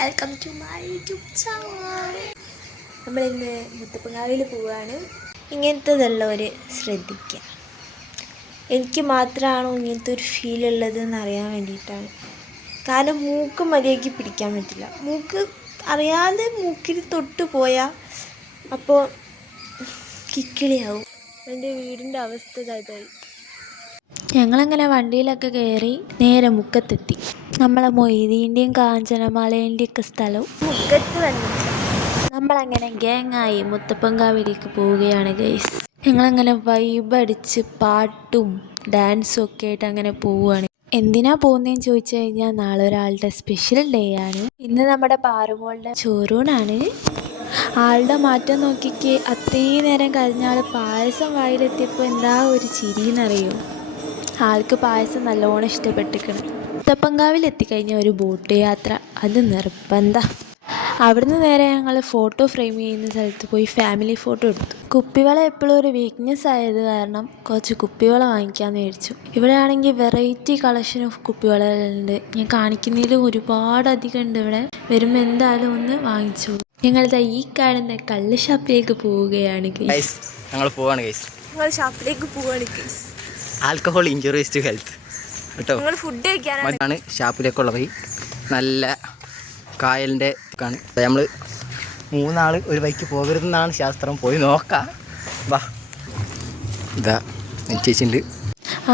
Welcome to my YouTube channel നമ്മളിന്ന് മുത്തപ്പങ്ങാവിൽ പോവുകയാണ്. ഒരു ശ്രദ്ധിക്കുക എനിക്ക് മാത്രമാണോ ഇങ്ങനത്തെ ഒരു ഫീൽ ഉള്ളത് എന്ന് അറിയാൻ വേണ്ടിയിട്ടാണ്. കാരണം മൂക്ക് മര്യാദയ്ക്ക് പിടിക്കാൻ പറ്റില്ല. മൂക്ക് അറിയാതെ മൂക്കിൽ തൊട്ട് പോയാൽ അപ്പോൾ കിക്കിളിയാവും. എന്റെ വീടിന്റെ അവസ്ഥ ഇതായി. ഞങ്ങളങ്ങനെ വണ്ടിയിലൊക്കെ കയറി നേരെ മുക്കത്തെത്തി. നമ്മളെ മൊയ്തീന്റെയും കാഞ്ചനമാലേന്റെയും ഒക്കെ സ്ഥലവും മുക്കത്ത് വന്നു. നമ്മളങ്ങനെ ഗ്യാങ്ങായി മുത്തപ്പങ്കാവിലേക്ക് പോവുകയാണ് ഗൈസ് ഞങ്ങളങ്ങനെ വൈബ് അടിച്ച് പാട്ടും ഡാൻസും ഒക്കെ ആയിട്ട് അങ്ങനെ പോവുകയാണ്. എന്തിനാ പോകുന്നതെന്ന് ചോദിച്ചു കഴിഞ്ഞാൽ നാളെ ഒരാളുടെ സ്പെഷ്യൽ ഡേ ആണ്. ഇന്ന് നമ്മുടെ പാറുമോളുടെ ചോറൂണാണ്. ആളുടെ മാറ്റം നോക്കിക്ക് അത്രയും നേരം കഴിഞ്ഞ ആൾ പായസം വായിലെത്തിയപ്പോൾ എന്താ ഒരു ചിരിയെന്നറിയോ ആൾക്ക് പായസം നല്ലോണം ഇഷ്ടപ്പെട്ടിരിക്കണം. മുത്തപ്പങ്കാവിൽ എത്തിക്കഴിഞ്ഞ ഒരു ബോട്ട് യാത്ര അത് നിർബന്ധ. അവിടുന്ന് നേരെ ഞങ്ങൾ ഫോട്ടോ ഫ്രെയിം ചെയ്യുന്ന സ്ഥലത്ത് പോയി ഫാമിലി ഫോട്ടോ എടുത്തു. കുപ്പിവള എപ്പോഴും ഒരു വീക്ക്നെസ് ആയത് കാരണം കുറച്ച് കുപ്പിവള വാങ്ങിക്കാമെന്ന് വിചാരിച്ചു. ഇവിടെ ആണെങ്കിൽ വെറൈറ്റി കളക്ഷൻ ഓഫ് കുപ്പിവളകളുണ്ട്. ഞാൻ കാണിക്കുന്നതിലും ഒരുപാട് അധികം ഉണ്ട് ഇവിടെ. വരുമ്പോൾ എന്തായാലും ഒന്ന് വാങ്ങിച്ചു. ഞങ്ങളിതാ ഈ കാണുന്ന കള്ള് ഷാപ്പിലേക്ക് പോവുകയാണ്. ഞങ്ങൾ പോവാണ് ഞങ്ങൾ ഷാപ്പിലേക്ക് പോവാണ് guys alcohol injuries to health കേട്ടോ. ഞങ്ങൾ ഫുഡ് കഴിക്കാനാണ് ആണ് ഷാപ്പിലേക്കുള്ള വഴി നല്ല കായലിന്റെ ആണ് നമ്മൾ മൂന്നാൾ ഒരു ബൈക്ക് പോകരുതെന്നാണ് ശാസ്ത്രം. പോയി നോക്കാം. വാ. ഇതാ ചേച്ചിണ്ട്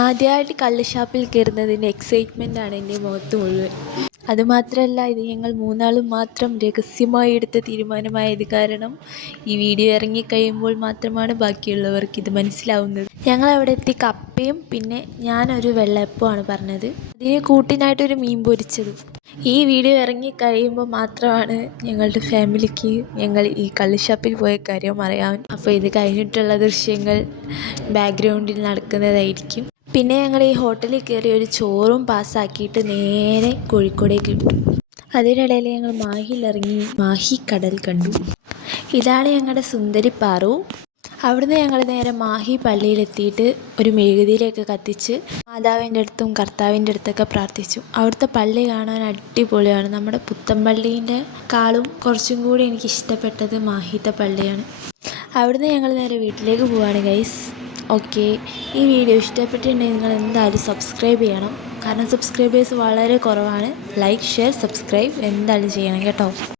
ആദ്യമായിട്ട് കള്ള് ഷാപ്പിൽ കയറുന്നതിന്റെ എക്സൈറ്റ്മെന്റ് ആണ് എന്റെ മുഖത്ത് മുഴുവൻ. അതുമാത്രമല്ല ഇത് ഞങ്ങൾ മൂന്നാളും മാത്രം രഹസ്യമായി എടുത്ത തീരുമാനമായത് കാരണം ഈ വീഡിയോ ഇറങ്ങിക്കഴിയുമ്പോൾ മാത്രമാണ് ബാക്കിയുള്ളവർക്ക് ഇത് മനസ്സിലാവുന്നത്. ഞങ്ങൾ അവിടെ എത്തി കപ്പയും പിന്നെ ഞാനൊരു വെള്ളയപ്പമാണ് പറഞ്ഞത്. അതിന് കൂട്ടിനായിട്ടൊരു മീൻ പൊരിച്ചതും. ഈ വീഡിയോ ഇറങ്ങി കഴിയുമ്പോൾ മാത്രമാണ് ഞങ്ങളുടെ ഫാമിലിക്ക് ഞങ്ങൾ ഈ കള്ളിഷാപ്പിൽ പോയ കാര്യം അറിയാൻ. അപ്പോൾ ഇത് കഴിഞ്ഞിട്ടുള്ള ദൃശ്യങ്ങൾ ബാക്ക്ഗ്രൗണ്ടിൽ നടക്കുന്നതായിരിക്കും. പിന്നെ ഞങ്ങൾ ഈ ഹോട്ടലിൽ കയറി ഒരു ചോറും പാസ്സാക്കിയിട്ട് നേരെ കോഴിക്കോടേക്ക് വിട്ടു. അതിനിടയിൽ ഞങ്ങൾ മാഹിയിലിറങ്ങി മാഹി കടൽ കണ്ടു. ഇതാണ് ഞങ്ങളുടെ സുന്ദരി പാറു അവിടുന്ന് ഞങ്ങൾ നേരെ മാഹി പള്ളിയിലെത്തിയിട്ട് ഒരു മെഴുകുതിയിലേക്ക് കത്തിച്ച് മാതാവിന്റെ അടുത്തും കർത്താവിന്റെ അടുത്തൊക്കെ പ്രാർത്ഥിച്ചു. അവിടുത്തെ പള്ളി കാണാൻ അടിപൊളിയാണ്. നമ്മുടെ പുത്തമ്പള്ളീന്റെ കാളും കുറച്ചും കൂടി എനിക്ക് ഇഷ്ടപ്പെട്ടത് മാഹിത്തെ പള്ളിയാണ്. അവിടുന്ന് ഞങ്ങൾ നേരെ വീട്ടിലേക്ക് പോവാണ് ഗൈസ് ഓക്കെ ഈ വീഡിയോ ഇഷ്ടപ്പെട്ടിട്ടുണ്ടെങ്കിൽ നിങ്ങൾ എന്തായാലും സബ്സ്ക്രൈബ് ചെയ്യണം. കാരണം സബ്സ്ക്രൈബേഴ്സ് വളരെ കുറവാണ്. ലൈക്ക് ഷെയർ സബ്സ്ക്രൈബ് എന്തായാലും ചെയ്യണം കേട്ടോ.